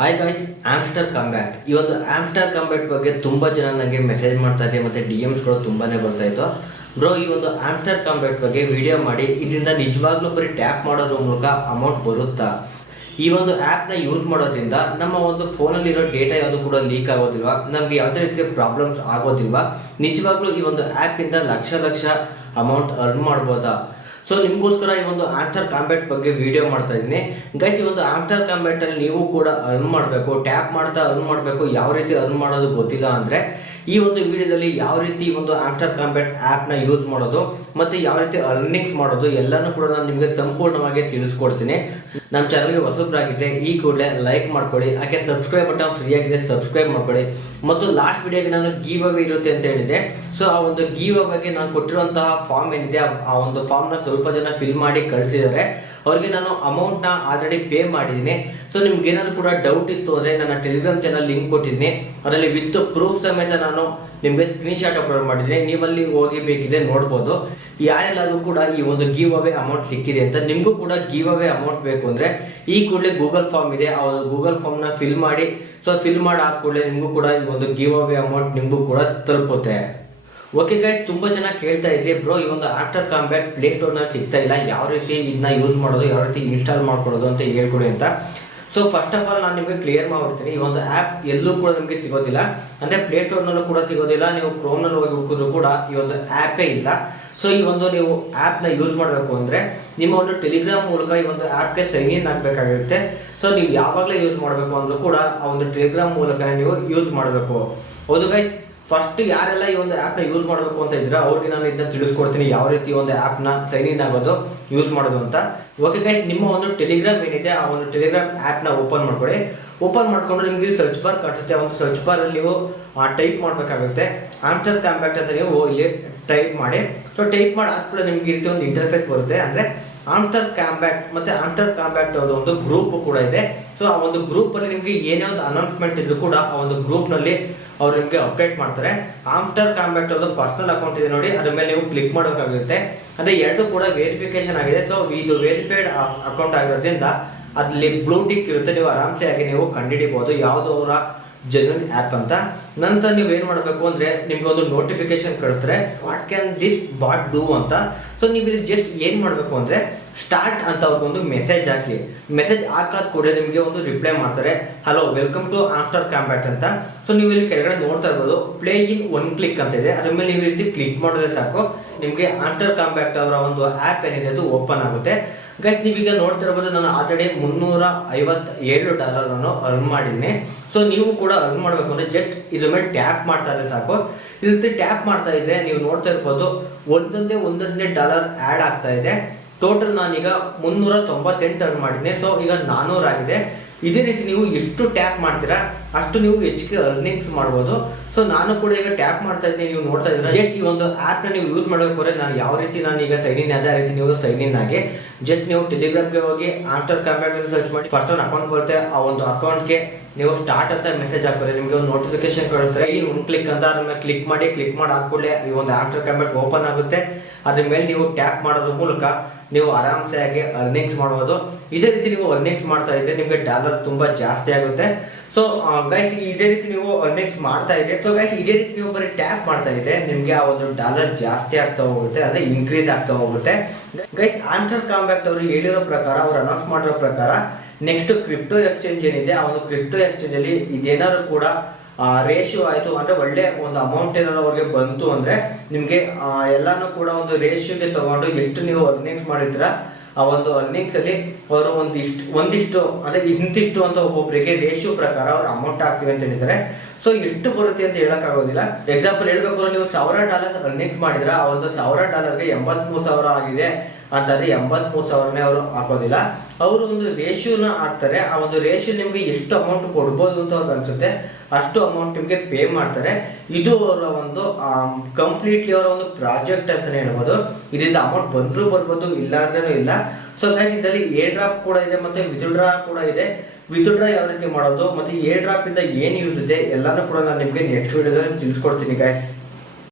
Hi guys ಆಮ್ಸ್ಟರ್ ಕಂಬ್ಯಾಕ್ಟ್ ಈ ಒಂದು ಆಮ್ಸ್ಟರ್ ಕಂಬ್ಯಾಕ್ಟ್ ಬಗ್ಗೆ ತುಂಬ ಜನ ನನಗೆ ಮೆಸೇಜ್ ಮಾಡ್ತಾ ಇದೆ ಮತ್ತು ಡಿ ಎಮ್ಸ್ಗಳು ತುಂಬಾ ಬರ್ತಾ ಇತ್ತು. ಬ್ರೋ ಈ ಒಂದು ಆಮ್ಸ್ಟರ್ ಕಂಬ್ಯಾಕ್ಟ್ ಬಗ್ಗೆ ವಿಡಿಯೋ ಮಾಡಿ, ಇದರಿಂದ ನಿಜವಾಗ್ಲೂ ಬರೀ ಟ್ಯಾಪ್ ಮಾಡೋದ್ರ ಮೂಲಕ ಅಮೌಂಟ್ ಬರುತ್ತಾ? ಈ ಒಂದು ಆ್ಯಪ್ನ ಯೂಸ್ ಮಾಡೋದ್ರಿಂದ ನಮ್ಮ ಒಂದು ಫೋನಲ್ಲಿರೋ ಡೇಟಾ ಯಾವುದು ಕೂಡ ಲೀಕ್ ಆಗೋದಿಲ್ವಾ? ನಮಗೆ ಯಾವುದೇ ರೀತಿಯ ಪ್ರಾಬ್ಲಮ್ಸ್ ಆಗೋದಿಲ್ವಾ? ನಿಜವಾಗ್ಲೂ ಈ ಒಂದು ಆ್ಯಪಿಂದ ಲಕ್ಷ ಲಕ್ಷ ಅಮೌಂಟ್ ಅರ್ನ್ ಮಾಡ್ಬೋದಾ? ಸೊ ನಿಮಗೋಸ್ಕರ ಈ ಒಂದು ಆಂಟರ್ ಕಾಂಬ್ಯಾಟ್ ಬಗ್ಗೆ ವಿಡಿಯೋ ಮಾಡ್ತಾ ಇದ್ದೀನಿ. ಗೈಸ್ ಈ ಒಂದು ಆಂಟರ್ ಕಾಂಬ್ಯಾಟ್ ಅಲ್ಲಿ ನೀವು ಕೂಡ ಅರ್ನ್ ಮಾಡಬೇಕು ಟ್ಯಾಪ್ ಮಾಡ್ತಾ ಅರ್ನ್ ಮಾಡಬೇಕು, ಯಾವ ರೀತಿ ಅರ್ನ್ ಮಾಡೋದು ಗೊತ್ತಿಲ್ಲ ಅಂದ್ರೆ ಈ ಒಂದು ವಿಡಿಯೋದಲ್ಲಿ ಯಾವ ರೀತಿ ಈ ಒಂದು ಆಫ್ಟರ್ ಕಾಂಬ್ಯಾಟ್ ಆ್ಯಪ್ನ ಯೂಸ್ ಮಾಡೋದು ಮತ್ತೆ ಯಾವ ರೀತಿ ಅರ್ನಿಂಗ್ಸ್ ಮಾಡೋದು ಎಲ್ಲನೂ ಕೂಡ ನಾನು ನಿಮಗೆ ಸಂಪೂರ್ಣವಾಗಿ ತಿಳಿಸ್ಕೊಡ್ತೀನಿ. ನಮ್ಮ ಚಾನಲ್ಗೆ ಹೊಸಬ್ರಾಗಿದ್ರೆ ಈ ಕೂಡಲೇ ಲೈಕ್ ಮಾಡ್ಕೊಳ್ಳಿ, ಹಾಗೆ ಸಬ್ಸ್ಕ್ರೈಬ್ ಬಟನ್ ಫ್ರೀ ಸಬ್ಸ್ಕ್ರೈಬ್ ಮಾಡ್ಕೊಳ್ಳಿ. ಮತ್ತು ಲಾಸ್ಟ್ ವಿಡಿಯೋಗೆ ನಾನು ಗೀವ್ ಅವೇ ಇರುತ್ತೆ ಅಂತ ಹೇಳಿದೆ ಸೊ ಆ ಒಂದು ಗೀವ್ ಬಗ್ಗೆ ನಾನು ಕೊಟ್ಟಿರುವಂತಹ ಫಾರ್ಮ್ ಏನಿದೆ, ಆ- ಆ ಒಂದು ಫಾರ್ಮ್ನ ಸ್ವಲ್ಪ ಜನ ಫಿಲ್ ಮಾಡಿ ಕಳಿಸಿದ್ದಾರೆ. ಅವ್ರಿಗೆ ನಾನು ಅಮೌಂಟ್ನ ಆಲ್ರೆಡಿ ಪೇ ಮಾಡಿದ್ದೀನಿ. ಸೊ ನಿಮ್ಗೆ ಏನಾದ್ರು ಕೂಡ ಡೌಟ್ ಇತ್ತು ಅಂದರೆ ನನ್ನ ಟೆಲಿಗ್ರಾಮ್ ಚಾನಲ್ ಲಿಂಕ್ ಕೊಟ್ಟಿದ್ದೀನಿ. ಅದರಲ್ಲಿ ವಿತ್ ಪ್ರೂಫ್ ಸಮೇತ ನಾನು ನಿಮಗೆ ಸ್ಕ್ರೀನ್ ಶಾಟ್ ಅಪ್ಲೋಡ್ ಮಾಡಿದ್ದೀನಿ. ನೀವಲ್ಲಿ ಹೋಗಿ ಬೇಕಿದೆ ನೋಡ್ಬೋದು. ಯಾರೆಲ್ಲರೂ ಕೂಡ ಈ ಒಂದು ಗೀವ್ ಅವೇ ಅಮೌಂಟ್ ಸಿಕ್ಕಿದೆ ಅಂತ ನಿಮಗೂ ಕೂಡ ಗಿವ್ ಅವೇ ಅಮೌಂಟ್ ಬೇಕು ಅಂದರೆ ಈ ಕೂಡಲೇ ಗೂಗಲ್ ಫಾರ್ಮ್ ಇದೆ. ಆ ಗೂಗಲ್ ಫಾರ್ಮ್ನ ಫಿಲ್ ಮಾಡಿ ಸೊ ಫಿಲ್ ಮಾಡಿ ಆದ ಕೂಡಲೇ ನಿಮಗೂ ಕೂಡ ಈ ಒಂದು ಗಿವ್ ಅವೇ ಅಮೌಂಟ್ ನಿಮಗೂ ಕೂಡ ತಲುಪುತ್ತೆ. ಓಕೆ ಗೈಸ್ ತುಂಬಾ ಜನ ಕೇಳ್ತಾ ಇದ್ರಿ, ಬ್ರೋ ಈ ಒಂದು ಆಫ್ಟರ್ ಕಾಂಬ್ಯಾಕ್ ಪ್ಲೇ ಸ್ಟೋರ್ನಲ್ಲಿ ಸಿಗ್ತಾ ಇಲ್ಲ. ಯಾವ ರೀತಿ ಇದನ್ನ ಯೂಸ್ ಮಾಡೋದು, ಯಾವ ರೀತಿ ಇನ್ಸ್ಟಾಲ್ ಮಾಡ್ಕೊಡೋದು ಅಂತ ಹೇಳ್ಕೊಡಿ ಅಂತ. ಸೊ ಫಸ್ಟ್ ಆಫ್ ಆಲ್ ನಾನು ನಿಮಗೆ ಕ್ಲಿಯರ್ ಮಾಡ್ಬಿಡ್ತೀನಿ ಈ ಒಂದು ಆ್ಯಪ್ ಎಲ್ಲೂ ಕೂಡ ನಿಮಗೆ ಸಿಗೋದಿಲ್ಲ. ಅಂದರೆ ಪ್ಲೇ ಸ್ಟೋರ್ನಲ್ಲೂ ಕೂಡ ಸಿಗೋದಿಲ್ಲ. ನೀವು ಕ್ರೋಮ್ನಲ್ಲಿ ಹೋಗಿ ಹುಡುಕಿದ್ರು ಕೂಡ ಈ ಒಂದು ಆ್ಯಪೇ ಇಲ್ಲ. ಸೊ ಈ ಒಂದು ನೀವು ಆ್ಯಪ್ನ ಯೂಸ್ ಮಾಡಬೇಕು ಅಂದರೆ, ನಿಮ್ಮ ಒಂದು ಟೆಲಿಗ್ರಾಮ್ ಮೂಲಕ ಈ ಒಂದು ಆ್ಯಪ್ಗೆ ಸೈನ್ ಇನ್ ಆಗಬೇಕಾಗಿರುತ್ತೆ. ಸೊ ನೀವು ಯಾವಾಗಲೇ ಯೂಸ್ ಮಾಡಬೇಕು ಅಂದರೂ ಕೂಡ ಆ ಒಂದು ಟೆಲಿಗ್ರಾಮ್ ಮೂಲಕನೇ ನೀವು ಯೂಸ್ ಮಾಡಬೇಕು. ಹೌದು ಗೈಸ್ ಫಸ್ಟ್ ಯಾರೆಲ್ಲ ಈ ಒಂದು ಆ್ಯಪ್ನ ಯೂಸ್ ಮಾಡಬೇಕು ಅಂತ ಇದ್ರೆ ಅವ್ರಿಗೆ ನಾನು ಇದನ್ನ ತಿಳಿಸ್ಕೊಡ್ತೀನಿ. ಯಾವ ರೀತಿ ಒಂದು ಆ್ಯಪ್ನ ಸೈನ್ ಇನ್ ಆಗೋದು ಯೂಸ್ ಮಾಡೋದು ಅಂತ. ಓಕೆ ಗೈಸ್ ನಿಮ್ಮ ಒಂದು ಟೆಲಿಗ್ರಾಮ್ ಏನಿದೆ, ಆ ಒಂದು ಟೆಲಿಗ್ರಾಮ್ ಆ್ಯಪ್ನ ಓಪನ್ ಮಾಡ್ಕೊಳ್ಳಿ. ಓಪನ್ ಮಾಡ್ಕೊಂಡು ನಿಮಗೆ ಸರ್ಚ್ ಬಾರ್ ಕಾಣಿಸುತ್ತೆ. ಒಂದು ಸರ್ಚ್ ಬಾರಲ್ಲಿ ನೀವು ಟೈಪ್ ಮಾಡಬೇಕಾಗುತ್ತೆ. ಆಮ್ಸ್ಟರ್ ಕಾಂಪ್ಯಾಕ್ಟ್ ಅಂತ ನೀವು ಇಲ್ಲಿ ಟೈಪ್ ಮಾಡಿ. ಸೊ ಟೈಪ್ ಮಾಡಿ ಕೂಡ ನಿಮ್ಗೆ ಈ ರೀತಿ ಒಂದು ಇಂಟರ್ಫೇಸ್ ಬರುತ್ತೆ. ಅಂದರೆ ಆಂಟರ್ ಕಾಂಪ್ಯಾಕ್ಟ್ ಮತ್ತೆ ಆಂಟರ್ ಕಾಂಪ್ಯಾಕ್ಟ್ ಅನ್ನೋದು ಒಂದು ಗ್ರೂಪ್ ಕೂಡ ಇದೆ. ಸೊ ಆ ಒಂದು ಗ್ರೂಪ್ ಅಲ್ಲಿ ನಿಮಗೆ ಏನೇ ಒಂದು ಅನೌನ್ಸ್ಮೆಂಟ್ ಇದ್ರು ಕೂಡ ಆ ಒಂದು ಗ್ರೂಪ್ನಲ್ಲಿ ಅವ್ರು ನಿಮಗೆ ಅಪ್ಡೇಟ್ ಮಾಡ್ತಾರೆ. ಆಫ್ಟರ್ ಕಾಂಪ್ಯಾಕ್ಟ್ ಒಂದು ಪರ್ಸನಲ್ ಅಕೌಂಟ್ ಇದೆ ನೋಡಿ. ಅದ್ರ ಮೇಲೆ ನೀವು ಕ್ಲಿಕ್ ಮಾಡೋಕ್ಕಾಗುತ್ತೆ ಅಂದ್ರೆ ಎರಡು ಕೂಡ ವೆರಿಫಿಕೇಶನ್ ಆಗಿದೆ. ಸೊ ಇದು ವೆರಿಫೈಡ್ ಅಕೌಂಟ್ ಆಗಿರೋದ್ರಿಂದ ಅಲ್ಲಿ ಬ್ಲೂ ಟಿಕ್ ಇರುತ್ತೆ. ನೀವು ಆರಾಮ್ಸೆ ಆಗಿ ನೀವು ಕಂಡುಹಿಡಿಬಹುದು ಯಾವುದೋ ಅವರ ಜೆನ್ಯೂನ್ ಆ್ಯಪ್ ಅಂತ. ನಂತರ ನೀವು ಏನು ಮಾಡಬೇಕು ಅಂದರೆ ನಿಮಗೆ ಒಂದು ನೋಟಿಫಿಕೇಶನ್ ಕಳಿಸ್ತಾರೆ what can this bot do ಅಂತ. ಸೊ ನೀವು ಇಲ್ಲಿ ಜಸ್ಟ್ ಏನು ಮಾಡಬೇಕು ಅಂದರೆ ಸ್ಟಾರ್ಟ್ ಅಂತ ಅವ್ರಿಗೊಂದು ಮೆಸೇಜ್ ಹಾಕಿ. ಮೆಸೇಜ್ ಹಾಕಾದ ಕೂಡ ನಿಮಗೆ ಒಂದು ರಿಪ್ಲೈ ಮಾಡ್ತಾರೆ hello welcome to after compact ಅಂತ. ಸೊ ನೀವು ಇಲ್ಲಿ ಕೆಳಗಡೆ ನೋಡ್ತಾ ಇರ್ಬೋದು ಪ್ಲೇ ಇನ್ ಒನ್ ಕ್ಲಿಕ್ ಅಂತ ಇದೆ. ಅದ್ರ ಮೇಲೆ ನೀವು ಇಲ್ಲಿ ಕ್ಲಿಕ್ ಮಾಡಿದ್ರೆ ಸಾಕು. ನಿಮಗೆ ಆಫ್ಟರ್ ಕಾಂಪ್ಯಾಕ್ಟ್ ಅವರ ಒಂದು ಆ್ಯಪ್ ಏನಿದೆ, ಅದು ಓಪನ್ ಆಗುತ್ತೆ. ಗೈಸ್ ನೀವೀಗ ನೋಡ್ತಾ ಇರ್ಬೋದು ನಾನು ಆಲ್ರೆಡಿ ಮುನ್ನೂರ ಐವತ್ತೇಳು ಡಾಲರ್ ನಾನು ಅರ್ನ್ ಮಾಡಿದ್ದೀನಿ. ಸೊ ನೀವು ಕೂಡ ಅರ್ನ್ ಮಾಡಬೇಕು ಅಂದ್ರೆ ಜಸ್ಟ್ ಇದ್ರ ಮೇಲೆ ಟ್ಯಾಪ್ ಮಾಡ್ತಾ ಇದ್ರೆ ಸಾಕು. ಇಲ್ಲಿ ಟ್ಯಾಪ್ ಮಾಡ್ತಾ ಇದ್ರೆ ನೀವು ನೋಡ್ತಾ ಇರ್ಬೋದು ಒಂದೊಂದೇ ಒಂದೊಂದೇ ಡಾಲರ್ ಆ್ಯಡ್ ಆಗ್ತಾ ಇದೆ. ಟೋಟಲ್ ನಾನೀಗ ಮುನ್ನೂರ ತೊಂಬತ್ತೆಂಟು ಅರ್ನ್ ಮಾಡಿದ್ದೆ ಸೊ ಈಗ ನಾನ್ನೂರು ಆಗಿದೆ. ಇದೇ ರೀತಿ ನೀವು ಎಷ್ಟು ಟ್ಯಾಪ್ ಮಾಡ್ತೀರಾ, ಅಷ್ಟು ನೀವು ಹೆಚ್ಚಿಗೆ ಅರ್ನಿಂಗ್ಸ್ ಮಾಡ್ಬೋದು. ಸೊ ನಾನು ಕೂಡ ಈಗ ಟ್ಯಾಪ್ ಮಾಡ್ತಾ ಇದ್ದೀನಿ. ನೀವು ನೋಡ್ತಾ ಇದ್ದೀರಾ ಜಸ್ಟ್ ಈ ಒಂದು ಆ್ಯಪ್ನ ನೀವು ಯೂಸ್ ಮಾಡಬೇಕಾದ್ರೆ ನಾನು ಯಾವ ರೀತಿ ನಾನು ಈಗ ಸೈನ್ ಇನ್ ಅದೇ ರೀತಿ ನೀವು ಸೈನ್ ಇನ್ ಆಗಿ ಜಸ್ಟ್ ನೀವು ಟೆಲಿಗ್ರಾಮ್ಗೆ ಹೋಗಿ ಆಫ್ಟರ್ ಕಾಂಪ್ಯಾಕ್ಟ್ ಸರ್ಚ್ ಮಾಡಿ ಫಸ್ಟ್ ಒಂದು ಅಕೌಂಟ್ ಬರುತ್ತೆ. ಆ ಒಂದು ಅಕೌಂಟ್ಗೆ ನೀವು ಸ್ಟಾರ್ಟ್ ಅಂತ ಮೆಸೇಜ್ ಹಾಕೋರೆ ನಿಮಗೆ ಒಂದು ನೋಟಿಫಿಕೇಶನ್ ಕಳಿಸ್ತಾರೆ ಈ ಒಂದು ಕ್ಲಿಕ್ ಅಂತ ಅದನ್ನು ಕ್ಲಿಕ್ ಮಾಡಿ ಕ್ಲಿಕ್ ಮಾಡಿ ಆದ್ಕೂಡಲೇ ಈ ಒಂದು ಆಫ್ಟರ್ ಕಾಂಪ್ಯಾಕ್ಟ್ ಓಪನ್ ಆಗುತ್ತೆ. ಅದ್ರ ಮೇಲೆ ನೀವು ಟ್ಯಾಪ್ ಮಾಡೋದ್ರ ಮೂಲಕ ನೀವು ಆರಾಮ್ಸೆ ಆಗಿ ಅರ್ನಿಂಗ್ಸ್ ಮಾಡ್ಬೋದು. ಇದೇ ರೀತಿ ನೀವು ಅರ್ನಿಂಗ್ಸ್ ಮಾಡ್ತಾ ಇದ್ರೆ ನಿಮಗೆ ಡಾಲರ್ ತುಂಬಾ ಜಾಸ್ತಿ ಆಗುತ್ತೆ. ಸೊ ಗೈಸ್ ಇದೇ ರೀತಿ ನೀವು ಅರ್ನಿಂಗ್ಸ್ ಮಾಡ್ತಾ ಇದ್ರೆ ಸೊ ಗೈಸ್ ಇದೇ ರೀತಿ ನೀವು ಬರೀ ಟ್ಯಾಪ್ ಮಾಡ್ತಾ ಇದ್ರೆ ನಿಮಗೆ ಆ ಒಂದು ಡಾಲರ್ ಜಾಸ್ತಿ ಆಗ್ತಾ ಹೋಗುತ್ತೆ, ಅಂದ್ರೆ ಇನ್ಕ್ರೀಸ್ ಆಗ್ತಾ ಹೋಗುತ್ತೆ. ಗೈಸ್ ಆನ್ಸರ್ ಕಾಂಬ್ಯಾಕ್ಟ್ ಅವರು ಹೇಳಿರೋ ಪ್ರಕಾರ, ಅವ್ರು ಅನೌನ್ಸ್ ಮಾಡಿರೋ ಪ್ರಕಾರ ನೆಕ್ಸ್ಟ್ ಕ್ರಿಪ್ಟೋ ಎಕ್ಸ್ಚೇಂಜ್ ಏನಿದೆ, ಆ ಒಂದು ಕ್ರಿಪ್ಟೋ ಎಕ್ಸ್ಚೇಂಜ್ ಅಲ್ಲಿ ಇದೇನಾದ್ರು ಕೂಡ ರೇಷಿಯೋ ಆಯಿತು ಅಂದ್ರೆ ಒಳ್ಳೆ ಒಂದು ಅಮೌಂಟ್ ಏನಾದ್ರು ಅವ್ರಿಗೆ ಬಂತು ಅಂದ್ರೆ ನಿಮಗೆ ಎಲ್ಲಾನು ಕೂಡ ಒಂದು ರೇಷಿಯೋಗೆ ತಗೊಂಡು ಎಷ್ಟು ನೀವು ಅರ್ನಿಂಗ್ಸ್ ಮಾಡಿದ್ರ ಆ ಒಂದು ಅರ್ನಿಂಗ್ಸ್ ಅಲ್ಲಿ ಅವರು ಒಂದಿಷ್ಟು ಒಂದಿಷ್ಟು, ಅಂದ್ರೆ ಇಂತಿಷ್ಟು ಅಂತ ಒಬ್ಬೊಬ್ಬರಿಗೆ ರೇಷಿಯೋ ಪ್ರಕಾರ ಅವ್ರು ಅಮೌಂಟ್ ಹಾಕ್ತೀವಿ ಅಂತ ಹೇಳಿದ್ದಾರೆ. ಸೊ ಎಷ್ಟು ಬರುತ್ತೆ ಅಂತ ಹೇಳಕ್ ಆಗೋದಿಲ್ಲ. ಎಕ್ಸಾಂಪಲ್ ಹೇಳ್ಬೇಕು ನೀವು ಸಾವಿರ ಡಾಲರ್ಸ್ ಅರ್ನಿಂಗ್ ಮಾಡಿದ್ರೆ, ಆ ಒಂದು ಸಾವಿರ ಡಾಲರ್ಗೆ ಎಂಬತ್ಮೂರು ಸಾವಿರ ಆಗಿದೆ ಅಂತಂದ್ರೆ ಎಂಬತ್ಮೂರು ಸಾವಿರನೇ ಅವರು ಹಾಕೋದಿಲ್ಲ. ಅವರು ಒಂದು ರೇಷಿಯೋನ ಹಾಕ್ತಾರೆ. ಆ ಒಂದು ರೇಷಿಯೋ ನಿಮಗೆ ಎಷ್ಟು ಅಮೌಂಟ್ ಕೊಡ್ಬೋದು ಅಂತ ಅವ್ರಿಗೆ ಅನ್ಸುತ್ತೆ. ಅಷ್ಟು ಅಮೌಂಟ್ ನಿಮಗೆ ಪೇ ಮಾಡ್ತಾರೆ. ಇದು ಅವರ ಒಂದು ಕಂಪ್ಲೀಟ್ಲಿ ಅವರ ಒಂದು ಪ್ರಾಜೆಕ್ಟ್ ಅಂತಾನೆ ಹೇಳ್ಬೋದು. ಇದರಿಂದ ಅಮೌಂಟ್ ಬಂದರೂ ಬರ್ಬೋದು ಇಲ್ಲ ಅಂದ್ರೂ ಇಲ್ಲ. ಸೊ ಗೈಸ್ ಇದರಲ್ಲಿ ಏರ್ ಡ್ರಾಪ್ ಕೂಡ ಇದೆ ಮತ್ತೆ ವಿತ್ಡ್ರಾ ಕೂಡ ಇದೆ. ವಿತ್ಡ್ರಾ ಯಾವ ರೀತಿ ಮಾಡೋದು, ಮತ್ತೆ ಏರ್ ಡ್ರಾಪ್ ಇಂದ ಏನು ಯೂಸ್ ಇದೆ, ಎಲ್ಲಾನು ಕೂಡ ನಾನು ನಿಮಗೆ ನೆಕ್ಸ್ಟ್ ವಿಡಿಯೋದಲ್ಲಿ ತಿಳಿಸ್ಕೊಡ್ತೀನಿ ಗೈಸ್